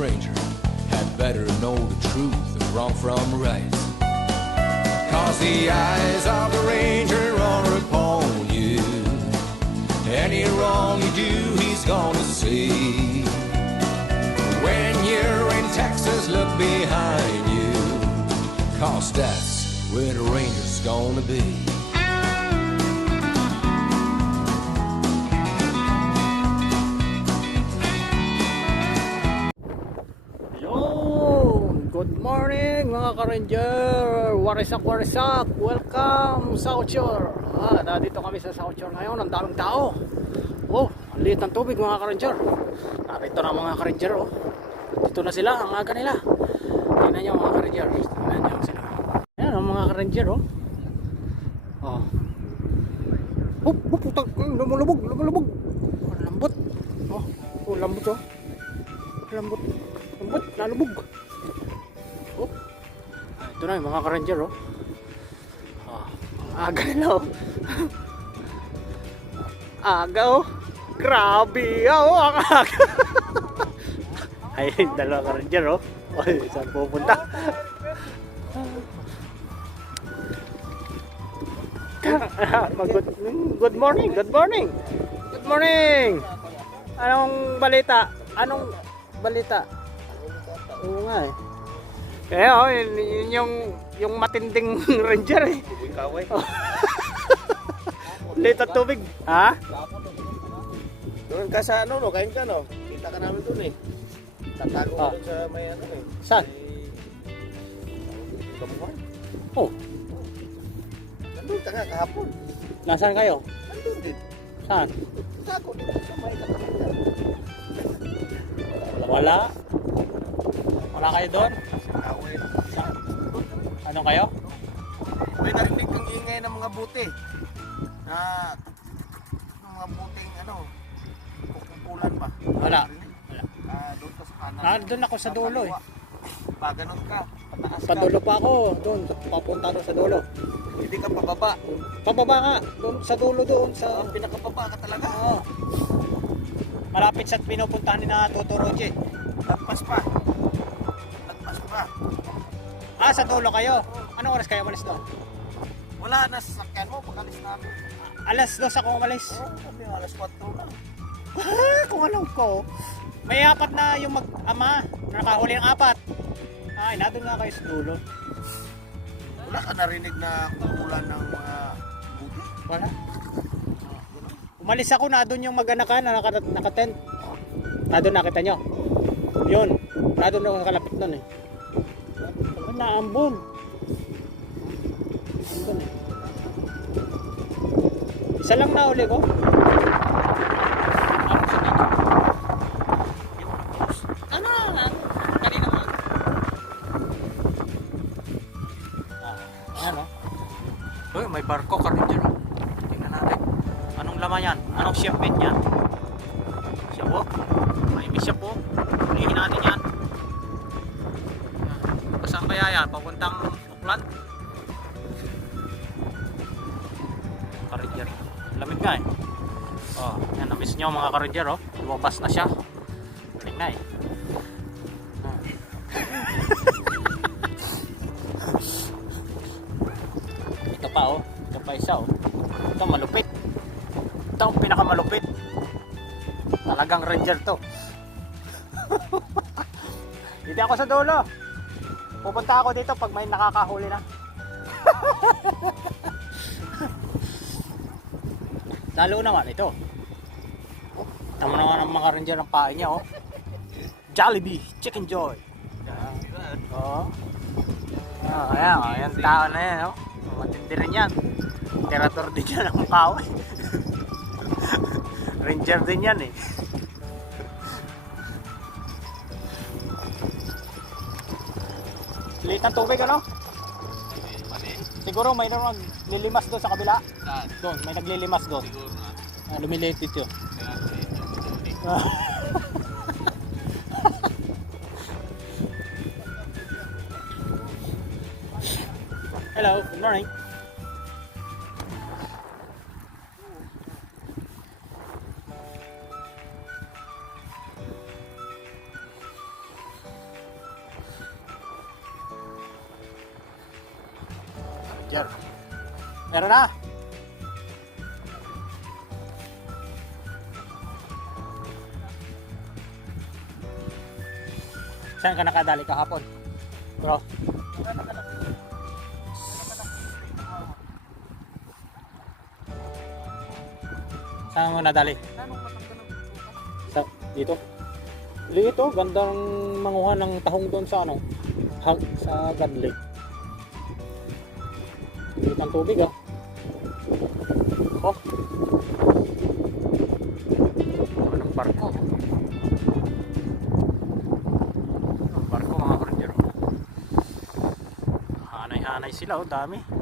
stranger had better know the truth of wrong from right. Cause the eyes of the ranger are upon you. Any wrong you do, he's gonna see. When you're in Texas, look behind you. Cause that's where the ranger's gonna be. Morning mga ka-ranger! Warisak Warisak! Welcome South Shore! Ah, nandito kami sa South Shore ngayon. Ang daming tao. Oh, ang liit ng tubig mga ka-ranger. Narito na mga ka-ranger oh. Dito na sila, ang aga nila. Tingnan nyo mga ka-ranger. Tingnan nyo sila. Ayan ang mga ka-ranger oh. Oh. Oh, oh putang, lumulubog, lumulubog. Lambot. Oh, oh lambot oh. Lambot. Lambot, nalubog. Ito na yung mga ka-ranger oh. Ah, aga nila oh. aga oh. Grabe oh, ang aga. Ay, dalawa ka-ranger oh. Ay, saan pupunta? good, good morning, good morning. Good morning. Anong balita? Anong balita? Oo nga eh. Kaya oh, yun, yun yung yung matinding ranger eh. Uy, kaway. Late at tubig. Ha? Doon ka sa ano, no? Kain ka, no? Kita ka namin doon eh. Tatago ka Ah. doon sa may ano eh. Saan? May kamuhan. Oh, Nandun ka nga kahapon. nasaan kayo? Nandun din. Saan? Tatago dito sa may katapitan. Wala. Wala kayo doon? Ano kayo? May narinig kang ingay ng mga buti. Na mga buting ano, kukumpulan ba? Wala. Wala. Ah, doon ka sa kanan. Nandun ako sa dulo eh. Pa, ganun ka. Pataas ka. Padulo pa ako doon. Papunta doon sa dulo. Hindi ka pababa. Pababa nga. Doon sa dulo doon sa... Ang pinakababa ka talaga. Oo. Malapit sa pinupuntahan ni na Toto Roche. Lagpas pa. Ah, sa dulo kayo. Anong oras kayo umalis doon? Wala na sa sakyan mo pagkalis namin. Alas dos ako umalis. Oo, kami alas 4 na. Ah, kung alam ko. May apat na yung mag-ama. Nakahuli ng apat. Ay, nandun nga kayo sa dulo. Wala ka narinig na kumpulan ng mga buti. Wala. Umalis ako, nandun yung mag-anakan na naka- naka-tent. Nandun nakita nyo. Yun. Nandun ako kalapit nun eh. Naambon. Ambon. Isa lang na uli ko. Ano na? Ah, ano? Uy, may barko ka rin dyan. oh. Tingnan natin. Anong laman yan? Anong shipment yan? Siya po? May siya po. Ulihin natin. Yan. Yan? Papuntang Auckland? Karinjer. Lamig nga eh. Oh, yan. Na-miss nyo mga karinjer oh. Lumabas na siya. Lamig na eh. Ah. Ito pa oh. Ito pa isa oh. Ito malupit. Ito ang pinakamalupit. Talagang ranger to. Hindi ako sa dulo. Pupunta ako dito pag may nakakahuli na. Lalo naman ito. Oh, tama naman ang mga ranger ng pain niya oh. Jollibee Chicken Joy. Oo. Ah, ayan, oh, ayan tao na yan, oh. Matindi rin yan. Terator din yan ang kahoy. Ranger din yan eh. Liit ng tubig ano? Siguro may naglilimas doon sa kabila. Doon, may naglilimas doon. Ah, lumiliit dito. Hello, good morning. Ka nakadali kahapon? Bro? Saan mo nadali? Sa, dito? Dito, gandang manguha ng tahong doon sa ano? Sa God Lake. Liit ng tubig ah. Sila oh, dami.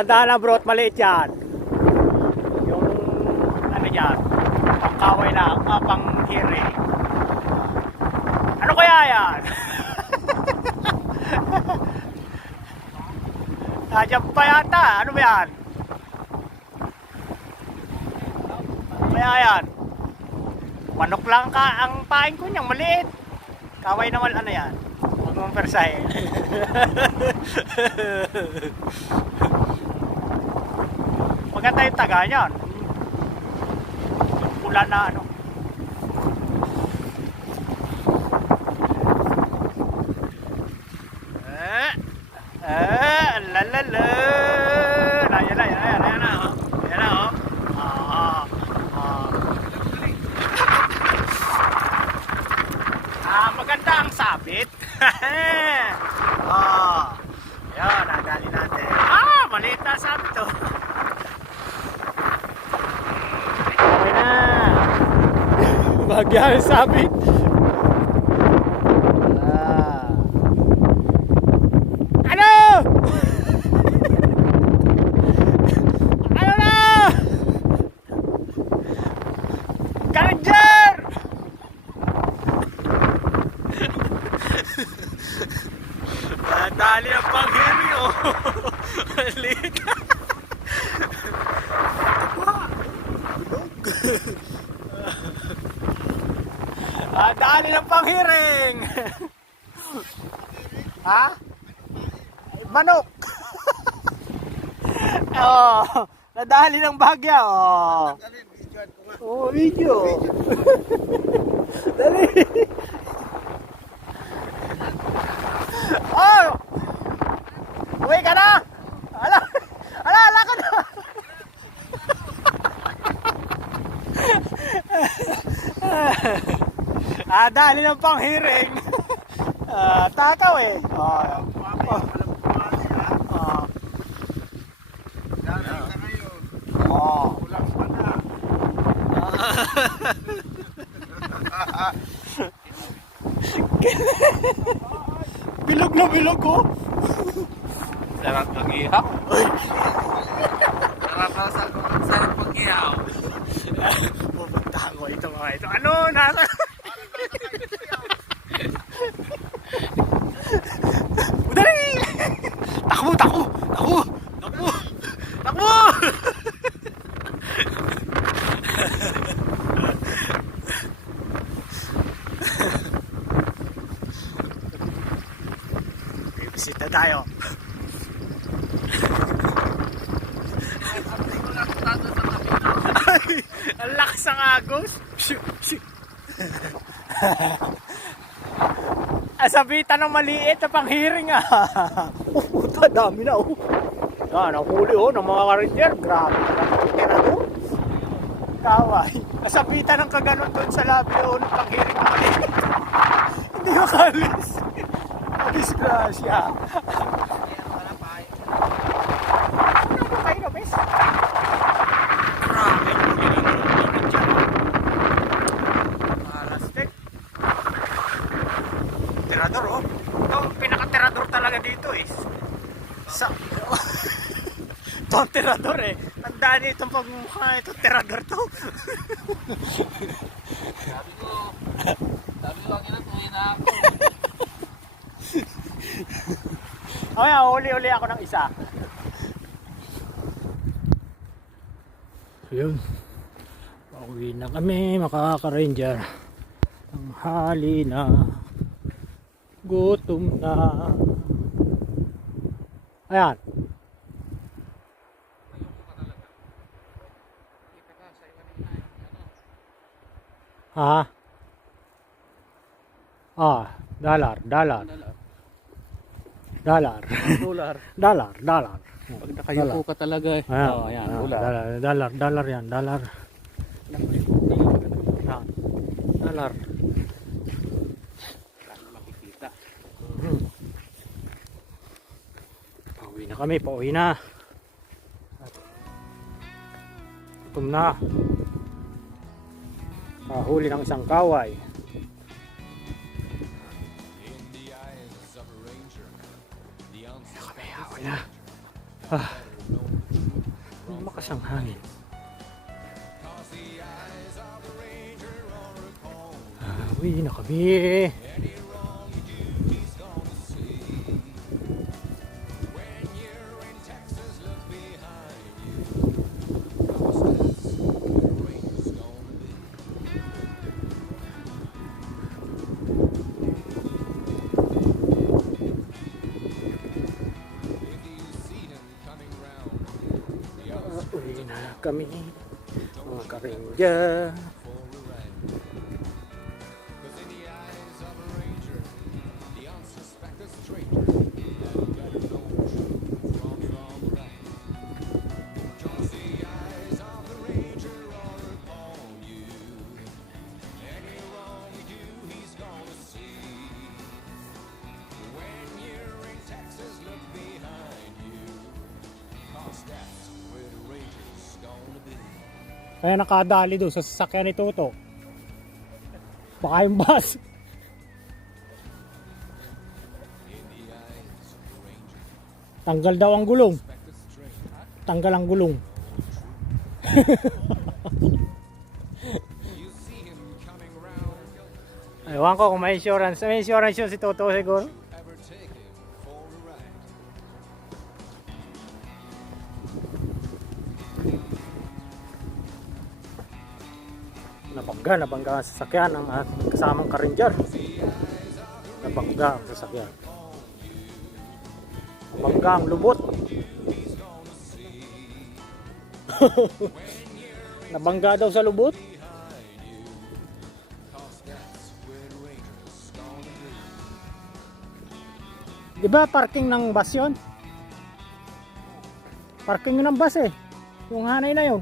Tandaan na bro at maliit yan. Yung ano yan, pangkaway lang, ah, pang hiri. Ano kaya yan? Nandiyan pa yata, ano ba yan? Ano kaya yan? Manok lang ka ang pain ko niyang maliit. Kaway naman ano yan? Huwag mong persahin. Maganda yung taga niyan. Yung na ano. Eh, eh, la la la. Ayan na, ayan na, ayan oh. Na, oh. Ah, ah. Ah, maganda ang sabit. oh. Yan, nadali natin. Ah, maliit na sabit to. Okay na. Bagya ang sabit. Ah. Ano? ano na? Karanger! Dali ang panghiri oh. Maliit. ah, dali ng panghiring. Ha? Manok. oh, nadali ng bagya oh. Oh, video. Dali. Oh! Uwi ka na! Ala! Ala! Ala ka na! ah, dali ng panghiring. Ah, takaw eh. Oh. Oh. Oh. Oh. bilog na bilog ko. Sarap ng ihap. Sarap na sa Pupuntahan ko ito mga ito. Ano? Nasa... tayo. Ay, ang lakas ng agos. Shoo. Asabitan ng maliit na panghiring ah. oh, puta, dami na oh. Yan, ang huli oh, ng mga ranger. Grabe naman ang tirador. Kaway. Asabitan ng kaganon doon sa labi oh, ng panghiring na maliit. Hindi makalis. Disgrasya. Tirador, oh. Ito, ang pinaka-tirador talaga dito eh. Sa... Ito ang tirador eh. Tandaan niyo itong pagmumukha ito, tirador to. Sabi ko, kailan tuloy na ako. Okay, uli-uli ako ng isa. Yun. Pauwi na kami, makaka-ranger. Ang hali na. Gutom na. Ayan. Ha? Ah, dalar, dalar. Dalar. Dollar. Dalar, dalar. Pag nakayuko ka talaga eh. Ayan, Oh, ayan, ayan, dollar. dalar, dalar yan, dalar. Ayan. Dalar. Makikita. Hmm. Pauwi na kami, pauwi na. Gutom na. Kahuli ng isang kaway. Ah, lumakas ang hangin. Ah, uwi na kami. Kami. Mga ka-ranger. Kaya nakadali doon sa sasakyan ni Toto. Baka yung bus. Tanggal daw ang gulong. Tanggal ang gulong. Ewan ko kung may insurance. May insurance yun si Toto siguro. Nabangga, nabangga ang sasakyan ng ating kasamang ka-ranger. Nabangga ang sasakyan. Nabangga ang lubot. nabangga daw sa lubot. Di ba parking ng bus yun? Parking ng bus eh. Yung hanay na yun.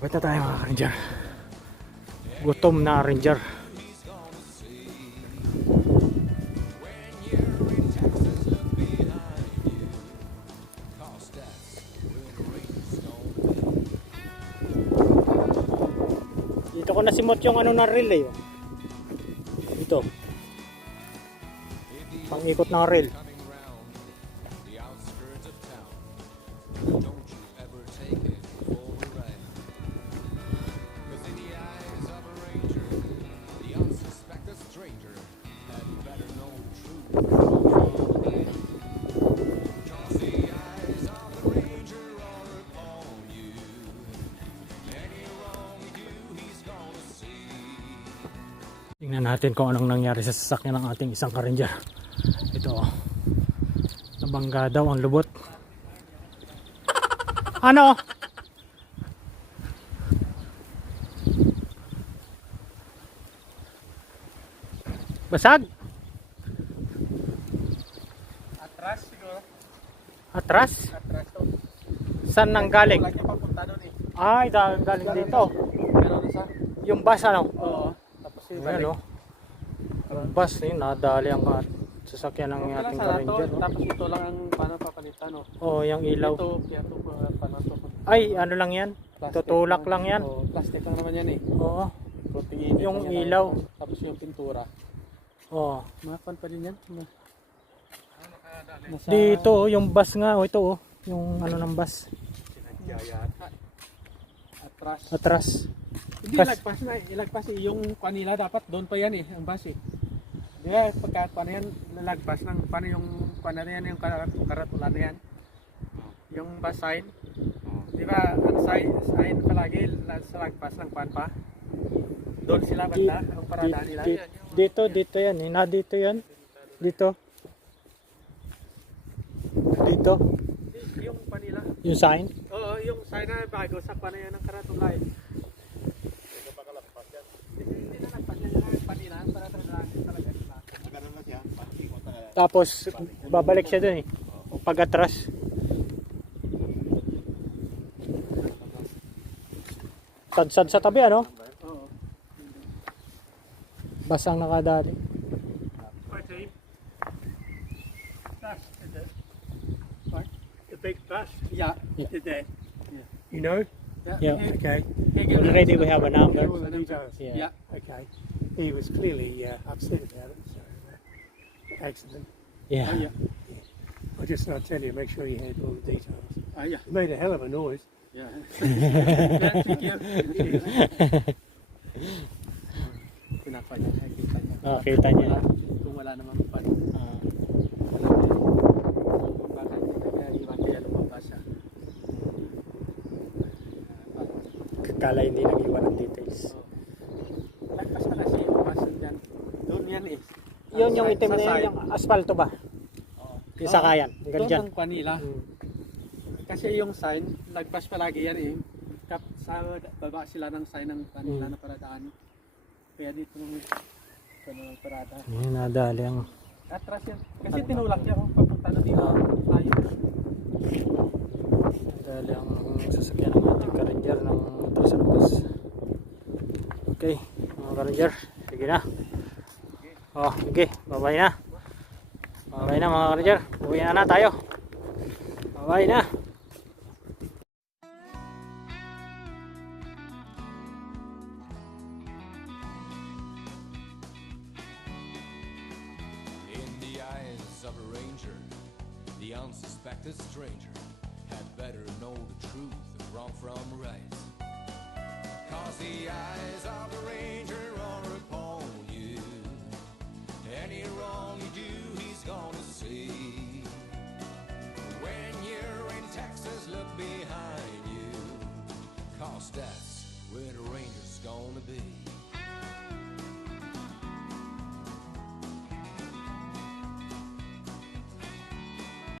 Lapit na tayo. Na mga ka-ranger. gutom na ranger. Dito ko nasimot yung ano na relay. Oh. Dito. Pangikot ng rail. the natin kung anong nangyari sa sasakyan ng ating isang ka-ranger. Ito. oh. Nabangga daw ang lubot. Ano? Basag? Atras siguro. Atras? Atras to. Saan nang galing? Eh. Ay, galing dito. Yung bus ano? Oo. Tapos yung Ayan. Bus eh, nadali ang at- sasakyan ng ating oh. Tapos ito lang ang paano papalitan no. Oo, yung ilaw. Ito, yan to paano to. Ay, ano lang yan? Plastic Tutulak lang yan. Oo, plastic lang naman yan eh. Oo. Yung lang ilaw. Tapos yung pintura. Oo. Mapan pa din yan. Nasa... Dito, oh, yung bus nga, oh, ito oh. Yung ano ng bus. Atras. Atras. Hindi Kas- ilagpas na eh. Ilagpas eh. Yung kanila dapat doon pa yan eh. Ang bus eh. Di ba pagka paano yan lalagpas ng paano yung paano na yan yung karat, karatula na yan. Yung bus sign. Di ba ang sign, sign palagi la- sa lagpas ng pan pa. Doon sila banda. Ang parada Di- nila. di- dito, dito yan. Eh. Na dito yan. Dito. Dito. Yung panila. Yung sign. Oo, yung sign na bago sa paano yan ng karatula eh. Hindi na lagpas yan yung panila. Para talaga talaga sila. Tapos, babalik siya dun eh. Pag atras. Tadsad sa tabi ano? Basang nakadali. The, big bus? Yeah. Yeah. Today. You know? Yeah. Okay. Already we have a number. Yeah. Yeah. Okay. He was clearly uh, upset about it. So, accident. Yeah. Oh, yeah. I just thought I'd tell you, make sure you had all the details. Oh, yeah. He made a hell of a noise. Yeah. yeah. Thank you. Pinapa niya. Nakikita niya. Ah, kita niya. Kung wala namang pan. Ah, bakit kaya lumabas siya. kala hindi nag-iwan ng details. Lagpas na kasi yung bus dyan. Doon yan eh. Yun yung itim na yun, yung asfalto ba? Yung sakayan. Hanggang Doon dyan. ang panila. Mm. Kasi yung sign, lagpas palagi yan eh. Kap, sa baba sila ng sign ng kanila Mm. na paradaan. Kaya dito nung sa mga parada. Yan, nadali ang... Atras yan. Kasi tinulak niya kung papunta na dito. Ah. Tayo. Nadali ang sasakyan ng ating ka-ranger ng atras ng bus. Okay, mga ka-ranger. Sige na. Oh, sige. Babay na. Babay na mga ka-ranger. Uwi na na tayo. Babay na. The eyes of a ranger, the unsuspected stranger had better know the truth of wrong from right. Cause the eyes of the ranger are upon. Any wrong you do, he's gonna see. When you're in Texas, look behind you. Cause that's where the ranger's gonna be.